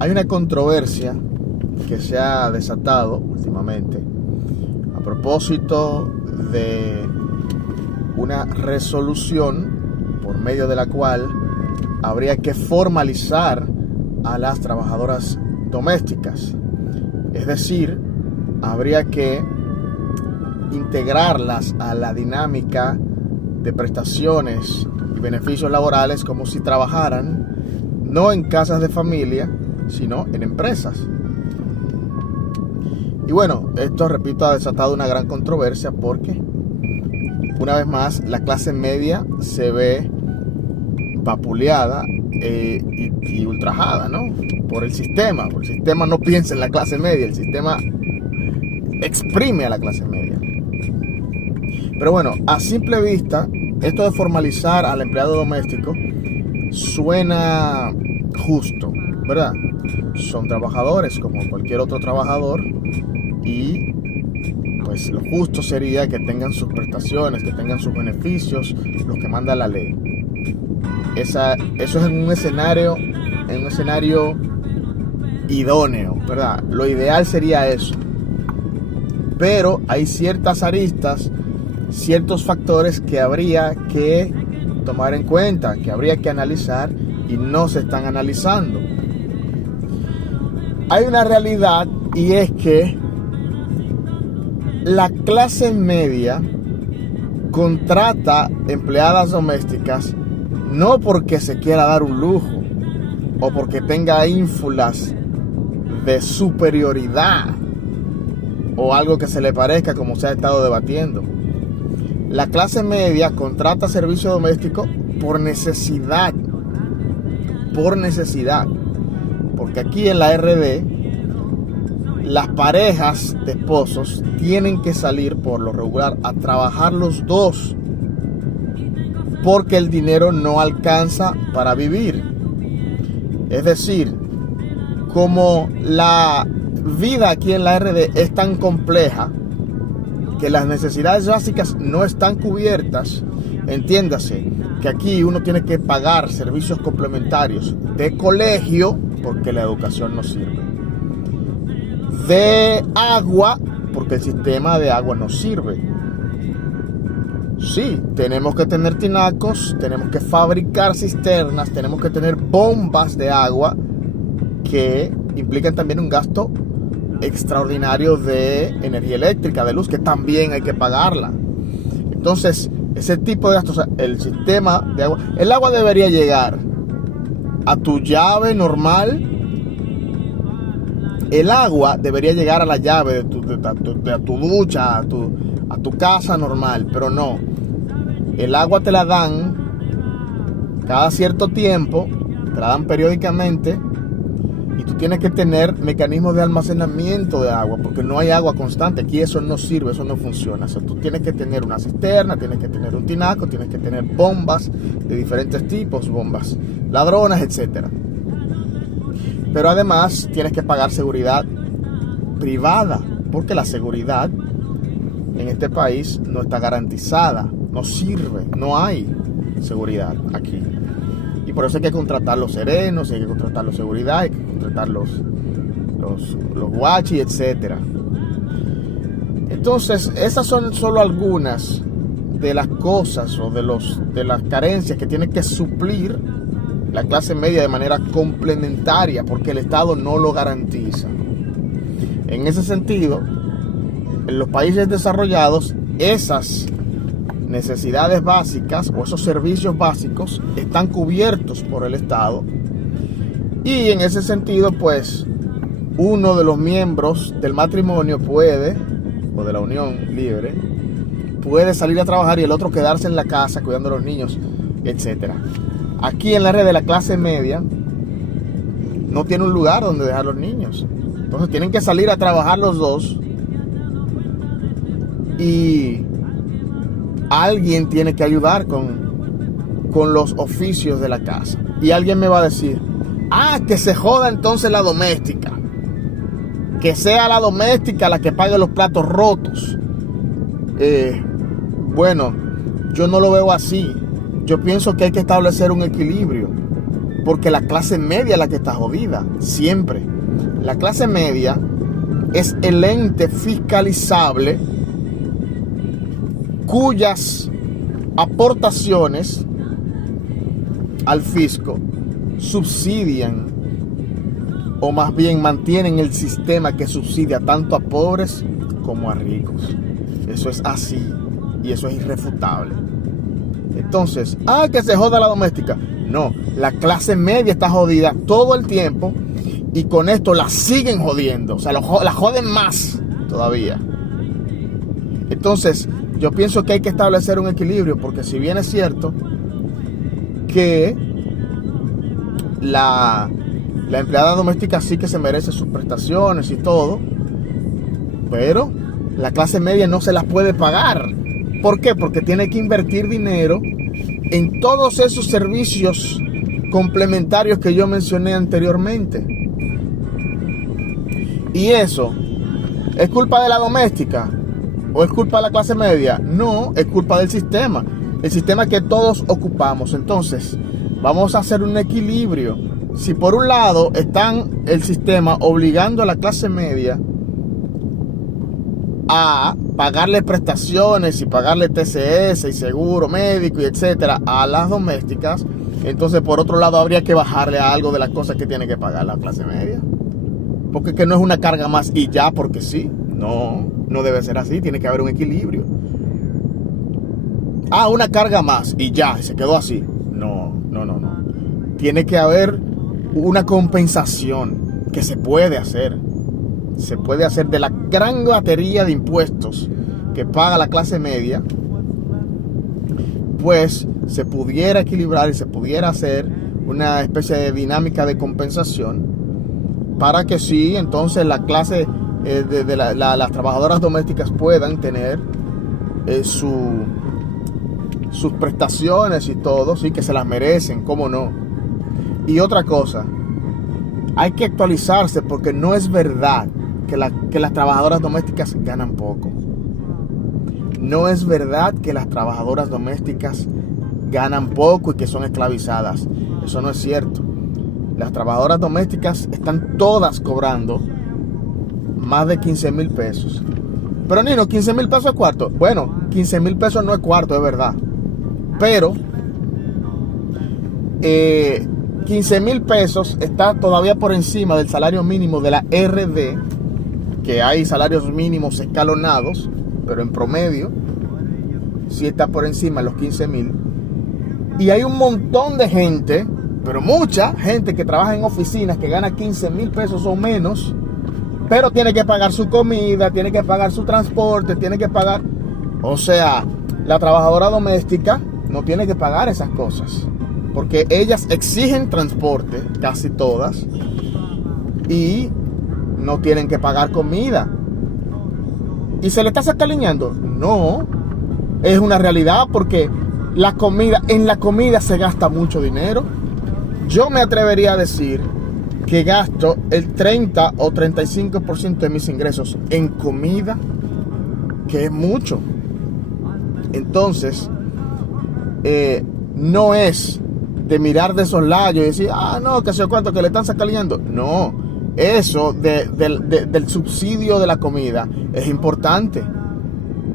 Hay una controversia que se ha desatado últimamente a propósito de una resolución por medio de la cual habría que formalizar a las trabajadoras domésticas. Es decir, habría que integrarlas a la dinámica de prestaciones y beneficios laborales como si trabajaran no en casas de familia, sino en empresas. Y bueno, esto, repito, ha desatado una gran controversia porque, una vez más, la clase media se ve vapuleada y ultrajada, ¿no? Por el sistema. El sistema no piensa en la clase media, el sistema exprime a la clase media. Pero bueno, a simple vista, esto de formalizar al empleado doméstico suena justo, ¿verdad? Son trabajadores como cualquier otro trabajador y pues lo justo sería que tengan sus prestaciones, que tengan sus beneficios, los que manda la ley. Eso es en un escenario idóneo, ¿verdad? Lo ideal sería eso. Pero hay ciertas aristas, ciertos factores que habría que tomar en cuenta, que habría que analizar y no se están analizando. Hay una realidad y es que la clase media contrata empleadas domésticas no porque se quiera dar un lujo o porque tenga ínfulas de superioridad o algo que se le parezca, como se ha estado debatiendo. La clase media contrata servicio doméstico por necesidad. Porque aquí en la RD, las parejas de esposos tienen que salir por lo regular a trabajar los dos, porque el dinero no alcanza para vivir. Es decir, como la vida aquí en la RD es tan compleja que las necesidades básicas no están cubiertas, entiéndase que aquí uno tiene que pagar servicios complementarios de colegio porque la educación no sirve, de agua porque el sistema de agua no sirve. Sí, tenemos que tener tinacos, tenemos que fabricar cisternas, tenemos que tener bombas de agua que implican también un gasto extraordinario de energía eléctrica, de luz, que también hay que pagarla. Entonces, ese tipo de gastos, o sea, el sistema de agua, el agua debería llegar a tu llave normal. El agua debería llegar a la llave de tu ducha, a tu casa normal, pero no. El agua te la dan cada cierto tiempo, te la dan periódicamente, y tú tienes que tener mecanismos de almacenamiento de agua, porque no hay agua constante. Aquí eso no sirve, eso no funciona. O sea, tú tienes que tener una cisterna, tienes que tener un tinaco, tienes que tener bombas de diferentes tipos, bombas ladronas, etc. Pero además tienes que pagar seguridad privada, porque la seguridad en este país no está garantizada, no sirve, no hay seguridad aquí. Y por eso hay que contratar los serenos, hay que contratar los seguridad, hay que contratar los guachis, etc. Entonces, esas son solo algunas de las cosas o de las carencias que tiene que suplir la clase media de manera complementaria, porque el Estado no lo garantiza. En ese sentido, en los países desarrollados, esas necesidades básicas o esos servicios básicos están cubiertos por el Estado, y en ese sentido, pues, uno de los miembros del matrimonio puede, o de la unión libre, puede salir a trabajar y el otro quedarse en la casa cuidando a los niños, etc. Aquí en la red de la clase media no tiene un lugar donde dejar los niños, entonces tienen que salir a trabajar los dos, y alguien tiene que ayudar con los oficios de la casa. Y alguien me va a decir, que se joda entonces la doméstica, que sea la doméstica la que pague los platos rotos. Bueno, yo no lo veo así. Yo pienso que hay que establecer un equilibrio, porque la clase media es la que está jodida, siempre. La clase media es el ente fiscalizable cuyas aportaciones al fisco subsidian, o más bien mantienen el sistema que subsidia tanto a pobres como a ricos. Eso es así y eso es irrefutable. Entonces, que se joda la doméstica. No, la clase media está jodida todo el tiempo y con esto la siguen jodiendo. O sea, la joden más todavía. Entonces, yo pienso que hay que establecer un equilibrio, porque si bien es cierto que la empleada doméstica sí que se merece sus prestaciones y todo, pero la clase media no se las puede pagar. ¿Por qué? Porque tiene que invertir dinero en todos esos servicios complementarios que yo mencioné anteriormente. ¿Y eso es culpa de la doméstica o es culpa de la clase media? No, es culpa del sistema. El sistema que todos ocupamos. Entonces, vamos a hacer un equilibrio. Si por un lado están el sistema obligando a la clase media a pagarle prestaciones y pagarle TCS y seguro médico y etcétera a las domésticas, entonces por otro lado habría que bajarle a algo de las cosas que tiene que pagar la clase media, porque que no es una carga más y ya porque sí. No debe ser así, tiene que haber un equilibrio. Una carga más y ya, se quedó así. No. Tiene que haber una compensación que se puede hacer. Se puede hacer de la gran batería de impuestos que paga la clase media, pues se pudiera equilibrar y se pudiera hacer una especie de dinámica de compensación para que sí, entonces la clase las trabajadoras domésticas puedan tener sus prestaciones y todo, sí, que se las merecen, cómo no. Y otra cosa, hay que actualizarse, porque no es verdad que las trabajadoras domésticas ganan poco. No es verdad que las trabajadoras domésticas ganan poco y que son esclavizadas. Eso no es cierto. Las trabajadoras domésticas están todas cobrando más de 15,000 pesos. Pero Nino, 15,000 pesos es cuarto. Bueno, 15,000 pesos no es cuarto, es verdad. Pero 15,000 pesos está todavía por encima del salario mínimo de la RD, que hay salarios mínimos escalonados, pero en promedio sí está por encima de los 15,000. Y hay un montón de gente, pero mucha gente que trabaja en oficinas que gana 15,000 pesos o menos, pero tiene que pagar su comida, tiene que pagar su transporte, tiene que pagar... O sea, la trabajadora doméstica no tiene que pagar esas cosas, porque ellas exigen transporte, casi todas, y no tienen que pagar comida. ¿Y se le está sacaliñando? No, es una realidad, porque en la comida se gasta mucho dinero. Yo me atrevería a decir que gasto el 30 o 35% de mis ingresos en comida, que es mucho. Entonces, no es de mirar de soslayo y decir, no, que sé cuánto, que le están sacaliñando. No, eso del subsidio de la comida es importante.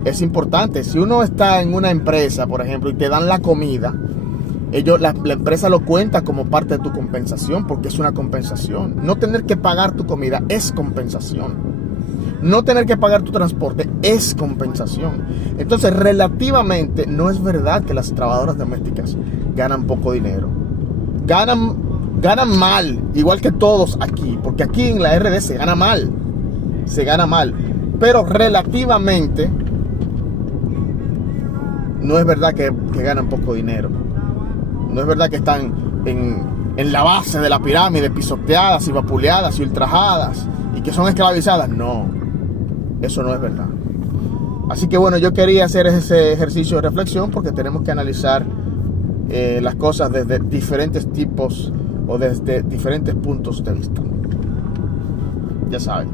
Es importante. Si uno está en una empresa, por ejemplo, y te dan la comida, la empresa lo cuenta como parte de tu compensación, porque es una compensación. No tener que pagar tu comida es compensación. No tener que pagar tu transporte es compensación. Entonces, relativamente, no es verdad que las trabajadoras domésticas ganan poco dinero. Ganan mal, igual que todos aquí, porque aquí en la RD se gana mal. Se gana mal. Pero relativamente, no es verdad que ganan poco dinero. No es verdad que están en la base de la pirámide, pisoteadas y vapuleadas y ultrajadas, y que son esclavizadas. No, eso no es verdad. Así que bueno, yo quería hacer ese ejercicio de reflexión, porque tenemos que analizar las cosas desde diferentes tipos o desde diferentes puntos de vista. Ya saben.